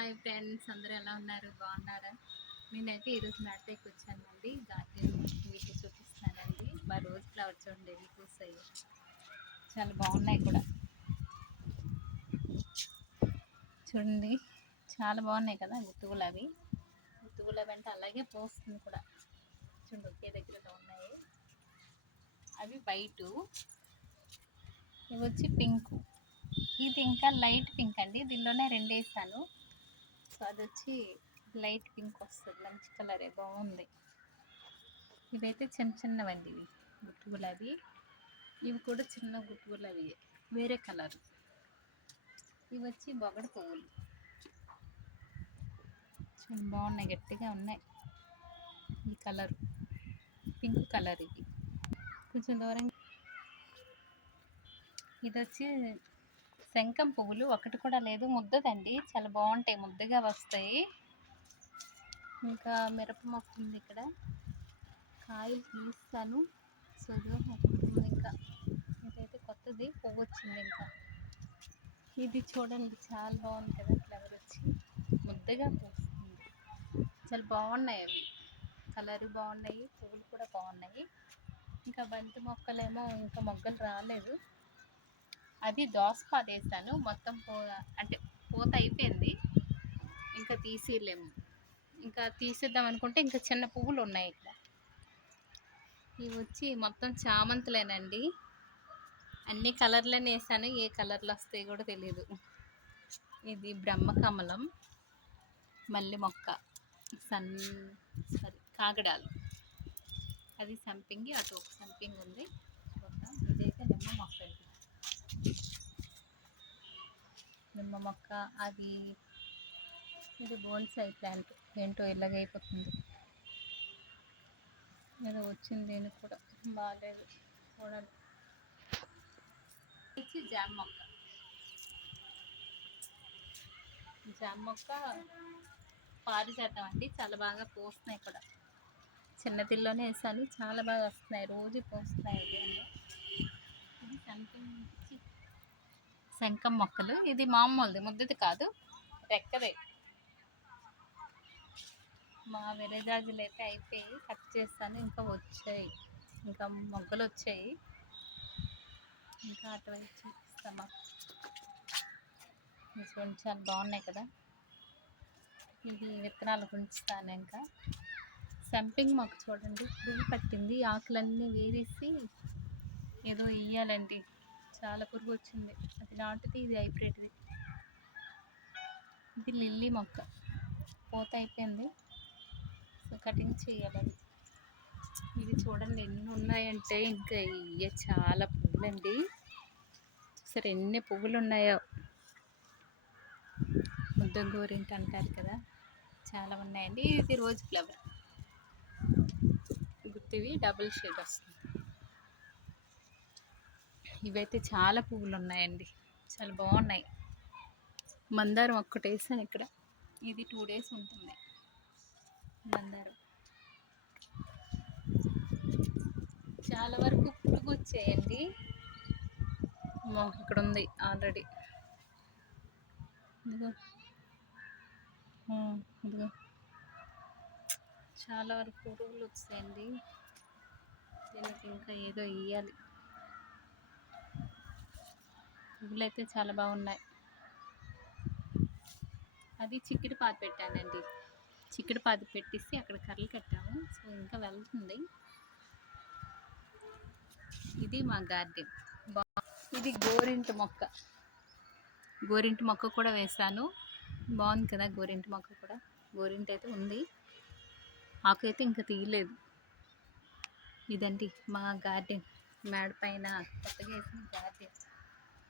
Hi friends అందరూ ఎలా ఉన్నారు? బాగున్నారా? నేనైతే ఈరోజు నాటకి వచ్చానండి గార్డెన్ మీకు చూపిస్తానండి. మా రోజ్ ఫ్లవర్ చూడండి ఎన్ని పూసాయి చాలా బాగున్నాయి కూడా. చూడండి చాలా బాగున్నాయి కదా గుత్తు గులాబీ గుత్తు గులాబీ అంటే అలాగే పోస్తుంది కూడా. చూడండి ఒకే దగ్గరలో ఉన్నాయి. అవి వైటు. ఇవి వచ్చి పింకు. ఇది ఇంకా లైట్ పింక్ అండి. దీనిలోనే రెండు వేసాను. అది వచ్చి లైట్ పింక్ వస్తుంది. మంచి కలరే బాగుంది. ఇవైతే చిన్న చిన్నవండి ఇవి. గుట్టు గులాబీ ఇవి కూడా చిన్న గుట్టు గులాబీ వేరే కలర్. ఇవి వచ్చి బొగడ పువ్వులు. చాలా బాగున్నాయి గట్టిగా ఉన్నాయి. ఈ కలర్. పింక్ కలర్ ఇవి. కొంచెం దూరం ఇది వచ్చి శంఖం పువ్వులు ఒకటి కూడా లేదు. ముద్దదండి. చాలా బాగుంటాయి. ముద్దగా వస్తాయి. ఇంకా మిరప మొక్క ఉంది ఇక్కడ. కాయలు తీస్తాను. సో ఉంది ఇంకా. ఇదైతే కొత్తది. పువ్వు వచ్చింది ఇంకా. ఇది చూడండి. చాలా బాగుంది కదా ఫ్లవర్ వచ్చి ముద్దగా పూస్తుంది. చాలా బాగున్నాయి అవి. కలర్ బాగున్నాయి. పువ్వులు కూడా బాగున్నాయి. ఇంకా బంతి మొక్కలేమో ఇంకా మొగ్గలు రాలేదు. అది దోసపాద వేసాను మొత్తం పో అంటే పూత అయిపోయింది. ఇంకా తీసేయలేము. ఇంకా తీసేద్దాం అనుకుంటే ఇంకా చిన్న పువ్వులు ఉన్నాయి ఇక్కడ. ఇవి వచ్చి మొత్తం చామంతులేనండి. అన్ని కలర్లోనే వేసాను. ఏ కలర్లు వస్తాయి కూడా తెలియదు ఇది బ్రహ్మకమలం మల్లి మొక్క సన్ సారీ కాగడాలు. అది సంపింగి అటు ఒక సంపింగ్ ఉంది ఇదైతే నిమ్మ మొక్క అండి నిమ్మ మొక్క అది ఇది బోన్సై ప్లాంట్ ఏంటో ఇలాగైపోతుంది. ఏదో వచ్చింది నేను కూడా. బాగాలేదు చూడాలి. ఇచ్చి జామ మొక్క. జామ మొక్క పారిజాతం అండి. చాలా బాగా పోస్తున్నాయి కూడా. చిన్నతిల్లోనే వేసాను. చాలా బాగా వస్తున్నాయి. రోజు పోస్తున్నాయి. ఇది సంథింగ్ శంఖం మొక్కలు. ఇది మామూలుది ముద్దది కాదు రెక్కదే. మా విరజాజులు అయితే అయిపోయి కట్ చేస్తాను ఇంకా వచ్చాయి. ఇంకా మొగ్గలు వచ్చాయి. ఇంకా అటువైపు చూపిస్తామా? చూడండి చాలా బాగున్నాయి కదా. ఇది విత్తనాలు గుంచుతాను ఇంకా. సంపింగ్ మొక్క చూడండి. పురుగు పట్టింది ఆకులన్నీ వేరేసి ఏదో ఇయ్యాలండి. చాలా పురుగు వచ్చింది అది నాటుది ఇది హైబ్రిడ్ది. ఇది లిల్లీ మొక్క. పూత అయిపోయింది. సో కటింగ్ చేయాలి ఇది చూడండి ఎన్ని ఉన్నాయంటే ఇంకా ఇవి చాలా పువ్వులండి. సరే ఎన్ని పువ్వులు ఉన్నాయో ముద్ద గోరింటి అంటారు కదా. చాలా ఉన్నాయండి. ఇది రోజు ఫ్లవర్. గుర్తివి డబుల్ షేడ్ వస్తుంది. ఇవైతే చాలా పువ్వులు ఉన్నాయండి చాలా బాగున్నాయి. మందారం ఒక్కటి వేసాను ఇక్కడ. ఇది టూ డేస్ ఉంటుంది. మందారం. చాలా వరకు పురుగు వచ్చాయండి ఇక్కడ ఉంది ఆల్రెడీ ఇదిగో. ఇదిగో. చాలా వరకు పురుగులు వచ్చాయండి. దీనికి ఇంకా ఏదో ఇవ్వాలి పువ్వులు అయితే చాలా బాగున్నాయి. అది చిక్కుడు పాత పెట్టానండి. చిక్కుడు పాత పెట్టేసి అక్కడ కర్రలు కట్టాము. సో ఇంకా వెళ్తుంది. ఇది మా గార్డెన్. బా ఇది గోరింటి మొక్క. గోరింటి మొక్క కూడా వేసాను బాగుంది కదా గోరింటి మొక్క కూడా. గోరింటి అయితే ఉంది. ఆకు అయితే ఇంకా తీయలేదు. ఇదండి మా గార్డెన్. మేడ పైన కొత్తగా వేసిన గార్డెన్.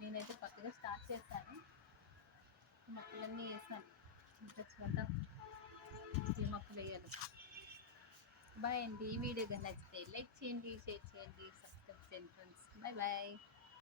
నేనైతే కొత్తగా స్టార్ట్ చేశాను. మొక్కలన్నీ వేసాను. ఇంకా చూద్దాం. ఈ మొక్కలు వేయాలి. బాయ్ అండి. ఈ వీడియో కానీ నచ్చితే లైక్ చేయండి షేర్ చేయండి సబ్స్క్రైబ్ చేయండి ఫ్రెండ్స్. Bye bye.